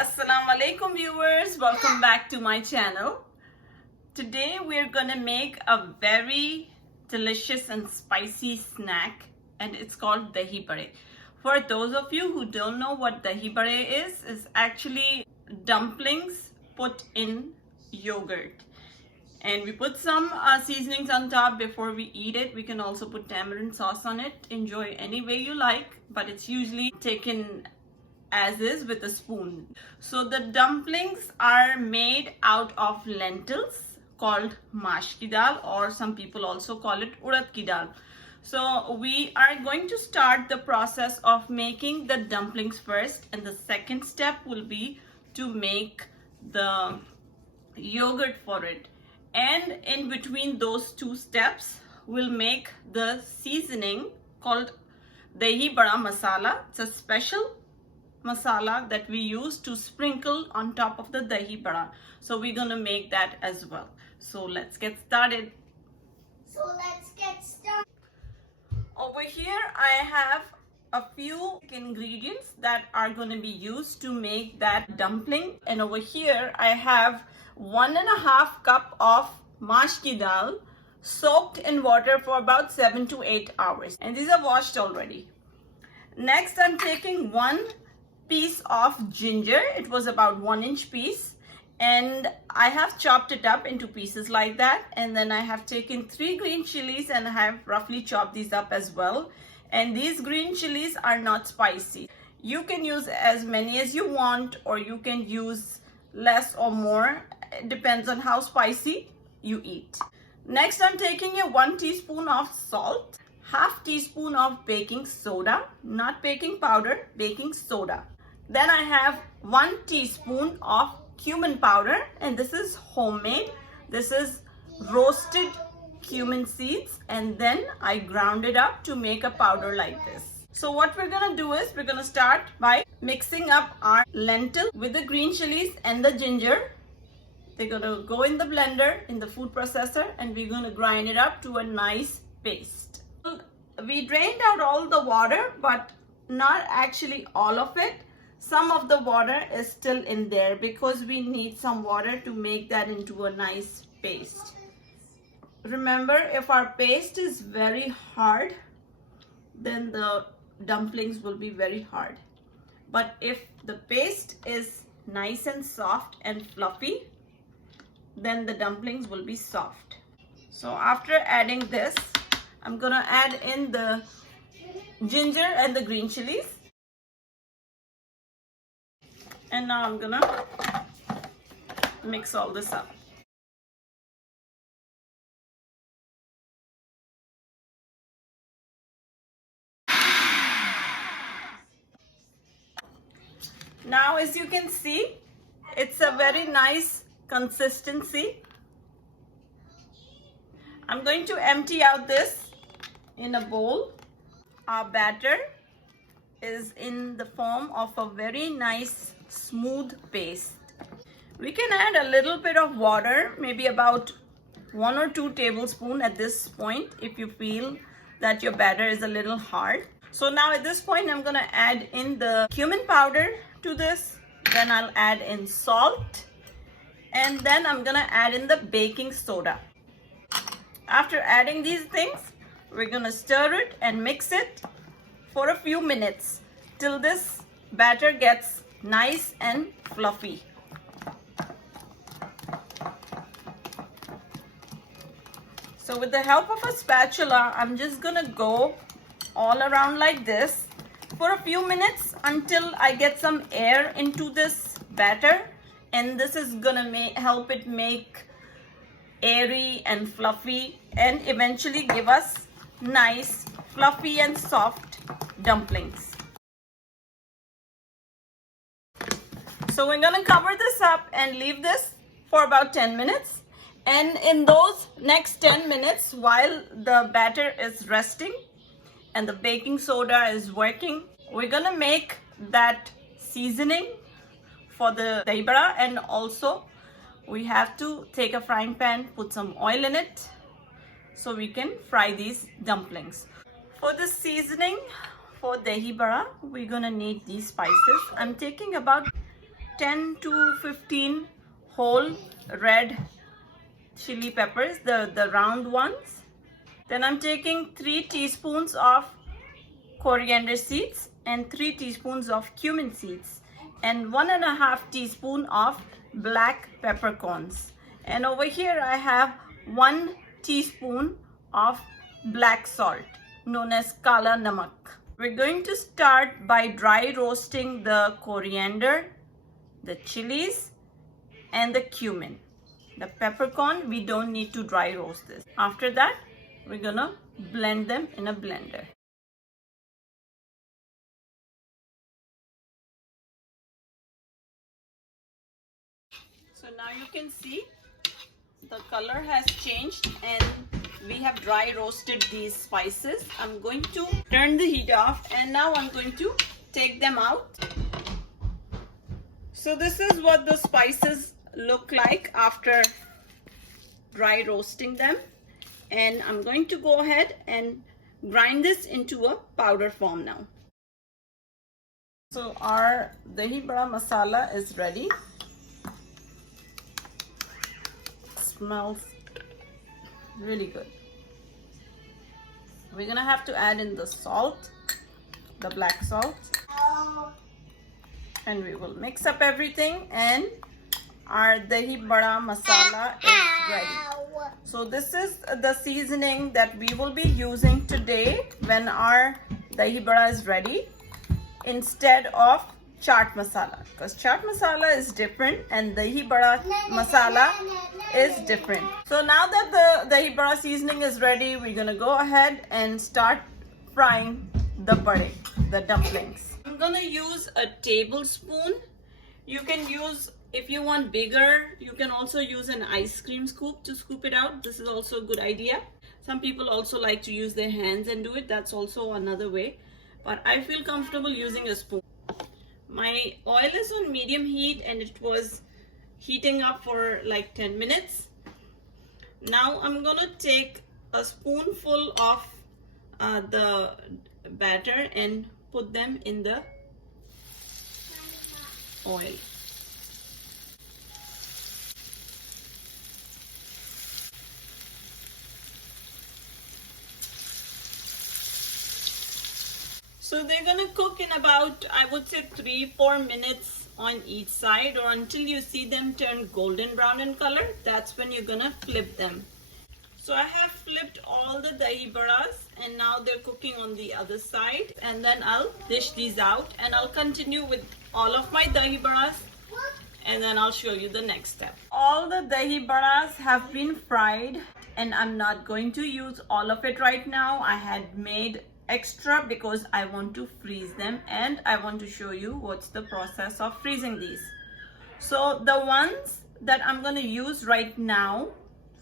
Assalamu alaikum viewers, welcome back to my channel. Today we're gonna make a very delicious and spicy snack and it's called dahi bade. For those of you who don't know what dahi bade is actually dumplings put in yogurt. And we put some seasonings on top before we eat it. We can also put tamarind sauce on it. Enjoy any way you like, but it's usually taken as is with a spoon. So the dumplings are made out of lentils called mash ki dal, or some people also call it urad ki dal. So we are going to start the process of making the dumplings first, and the second step will be to make the yogurt for it. And in between those two steps, we'll make the seasoning called dahi bada masala. It's a special masala that we use to sprinkle on top of the dahi bada. So we're gonna make that as well. So let's get started. Over here I have a few ingredients that are going to be used to make that dumpling, and over here I have 1.5 cup of mash ki dal soaked in water for about 7 to 8 hours, and these are washed already. Next, I'm taking 1 piece of ginger. It was about 1-inch piece, and I have chopped it up into pieces like that. And then I have taken 3 green chilies and I have roughly chopped these up as well. And these green chilies are not spicy. You can use as many as you want, or you can use less or more. It depends on how spicy you eat. Next, I'm taking a 1 teaspoon of salt, half teaspoon of baking soda, not baking powder, baking soda. Then I have 1 teaspoon of cumin powder, and this is homemade. This is roasted cumin seeds, and then I ground it up to make a powder like this. So what we're gonna do is we're gonna start by mixing up our lentil with the green chilies and the ginger. They're gonna go in the blender, in the food processor, and we're gonna grind it up to a nice paste. We drained out all the water, but not actually all of it. Some of the water is still in there because we need some water to make that into a nice paste. Remember, if our paste is very hard, then the dumplings will be very hard. But if the paste is nice and soft and fluffy, then the dumplings will be soft. So after adding this, I'm gonna add in the ginger and the green chilies. And now I'm gonna mix all this up. Now, as you can see, it's a very nice consistency. I'm going to empty out this in a bowl. Our batter is in the form of a very nice smooth paste. We can add a little bit of water, maybe about 1 or 2 tablespoons at this point if you feel that your batter is a little hard. So now at this point I'm gonna add in the cumin powder to this, then I'll add in salt, and then I'm gonna add in the baking soda. After adding these things, we're gonna stir it and mix it for a few minutes till this batter gets nice and fluffy. So with the help of a spatula, I'm just gonna go all around like this for a few minutes until I get some air into this batter, and this is gonna help it make airy and fluffy and eventually give us nice fluffy and soft dumplings. So we're gonna cover this up and leave this for about 10 minutes. And in those next 10 minutes, while the batter is resting and the baking soda is working, we're gonna make that seasoning for the dahi bada, and also we have to take a frying pan, put some oil in it so we can fry these dumplings. For the seasoning for dahi bada, we're gonna need these spices. I'm taking about 10 to 15 whole red chili peppers, the round ones. Then I'm taking 3 teaspoons of coriander seeds and 3 teaspoons of cumin seeds and 1.5 teaspoon of black peppercorns. And over here I have 1 teaspoon of black salt known as kala namak. We're going to start by dry roasting the coriander, the chilies, and the cumin. The peppercorn, we don't need to dry roast this. After that, we're gonna blend them in a blender. So now you can see the color has changed and we have dry roasted these spices. I'm going to turn the heat off and now I'm going to take them out. So this is what the spices look like after dry roasting them, and I'm going to go ahead and grind this into a powder form now. So our dahi bada masala is ready. Smells really good. We're gonna have to add in the salt, the black salt, and we will mix up everything and our dahi bada masala is ready. So this is the seasoning that we will be using today when our dahi bada is ready, instead of chaat masala, because chaat masala is different and dahi bada masala is different. So now that the dahi bada seasoning is ready, we're gonna go ahead and start frying the bade, the dumplings. I'm gonna use a tablespoon. You can use, if you want bigger, you can also use an ice cream scoop to scoop it out. This is also a good idea. Some people also like to use their hands and do it. That's also another way. But I feel comfortable using a spoon. My oil is on medium heat and it was heating up for like 10 minutes. Now I'm gonna take a spoonful of the batter and put them in the oil. So they're gonna cook in about, I would say 3-4 minutes on each side, or until you see them turn golden brown in color. That's when you're gonna flip them. So I have flipped all the dahi badas and now they're cooking on the other side, and then I'll dish these out and I'll continue with all of my dahi badas and then I'll show you the next step. All the dahi badas have been fried and I'm not going to use all of it right now. I had made extra because I want to freeze them and I want to show you what's the process of freezing these. So the ones that I'm going to use right now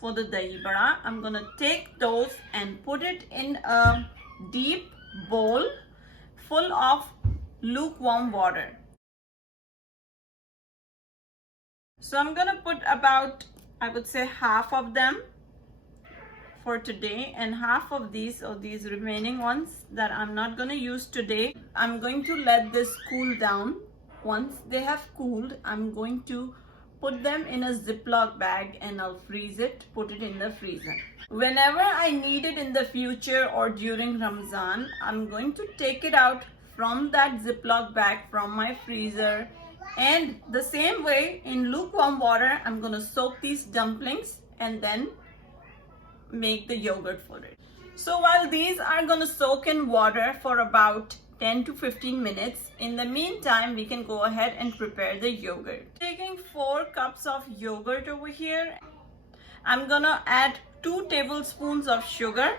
for the dahi bada, I'm going to take those and put it in a deep bowl full of lukewarm water. So I'm going to put about, I would say, half of them for today, and half of these, or these remaining ones that I'm not going to use today, I'm going to let this cool down. Once they have cooled, I'm going to put them in a Ziploc bag and I'll freeze it, put it in the freezer. Whenever I need it in the future or during Ramzan, I'm going to take it out from that Ziploc bag from my freezer, and the same way in lukewarm water, I'm going to soak these dumplings and then make the yogurt for it. So while these are going to soak in water for about 10 to 15 minutes, in the meantime we can go ahead and prepare the yogurt. Taking 4 cups of yogurt over here, I'm gonna add 2 tablespoons of sugar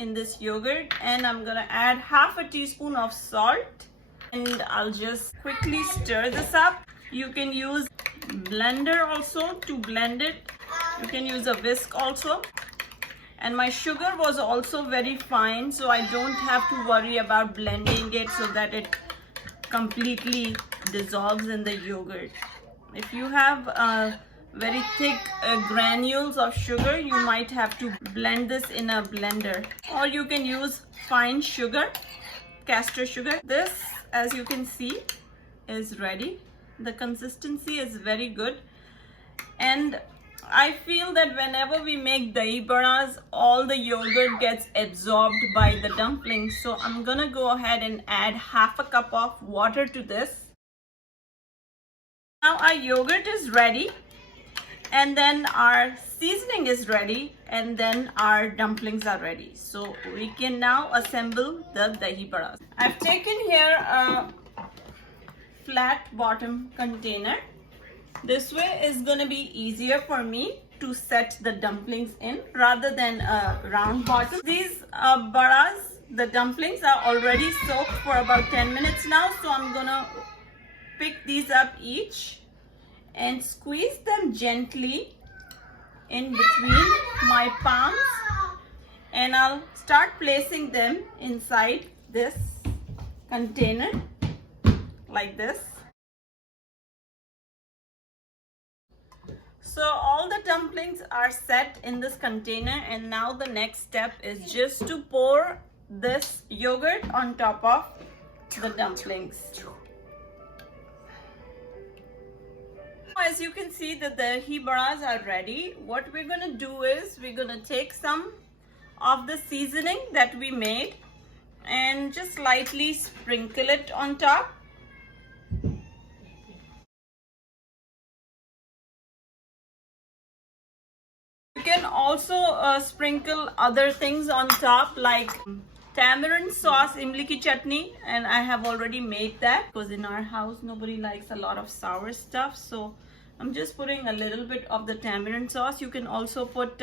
in this yogurt, and I'm gonna add half a teaspoon of salt, and I'll just quickly stir this up. You can use blender also to blend it. You can use a whisk also. And my sugar was also very fine, so I don't have to worry about blending it so that it completely dissolves in the yogurt. If you have very thick granules of sugar, you might have to blend this in a blender, or you can use fine sugar, castor sugar. This, as you can see, is ready. The consistency is very good, and I feel that whenever we make dahi badas, all the yogurt gets absorbed by the dumplings. So I'm gonna go ahead and add half a cup of water to this. Now our yogurt is ready, and then our seasoning is ready, and then our dumplings are ready. So we can now assemble the dahi badas. I've taken here a flat bottom container. This way is going to be easier for me to set the dumplings in rather than a round bottom. These badas, the dumplings are already soaked for about 10 minutes now. So I'm going to pick these up each and squeeze them gently in between my palms. And I'll start placing them inside this container like this. So all the dumplings are set in this container, and now the next step is just to pour this yogurt on top of the dumplings. As you can see, the dahi badas are ready. What we're going to do is we're going to take some of the seasoning that we made and just lightly sprinkle it on top. You can also sprinkle other things on top, like tamarind sauce, imli ki chutney, and I have already made that because in our house nobody likes a lot of sour stuff. So I'm just putting a little bit of the tamarind sauce. You can also put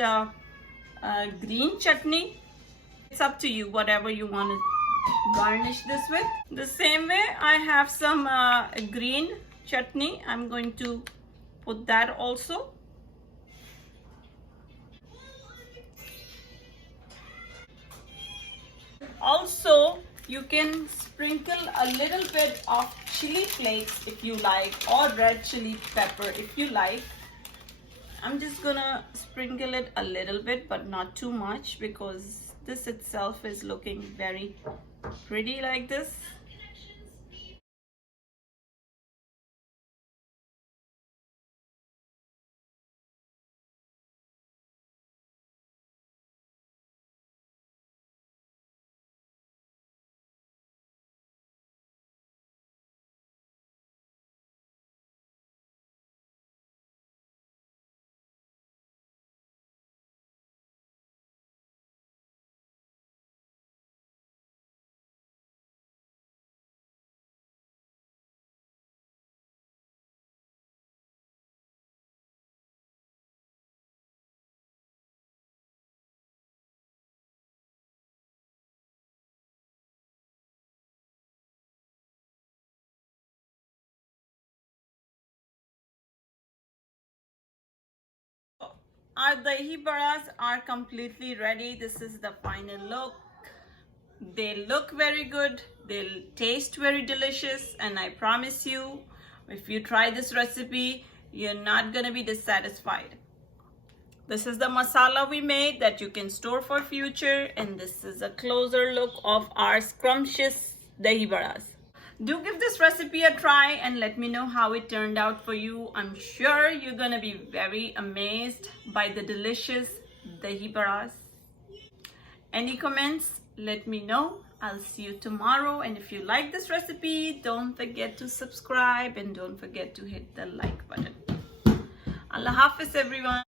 green chutney. It's up to you, whatever you want to garnish this with. The same way, I have some green chutney. I'm going to put that also. Also, you can sprinkle a little bit of chili flakes if you like, or red chili pepper if you like. I'm just gonna sprinkle it a little bit, but not too much, because this itself is looking very pretty like this. Our dahi badas are completely ready. This is the final look. They look very good. They'll taste very delicious. And I promise you, if you try this recipe, you're not going to be dissatisfied. This is the masala we made that you can store for future. And this is a closer look of our scrumptious dahi badas. Do give this recipe a try and let me know how it turned out for you. I'm sure you're gonna be very amazed by the delicious dahi badas. Any comments? Let me know. I'll see you tomorrow. And if you like this recipe, don't forget to subscribe and don't forget to hit the like button. Allah Hafiz everyone.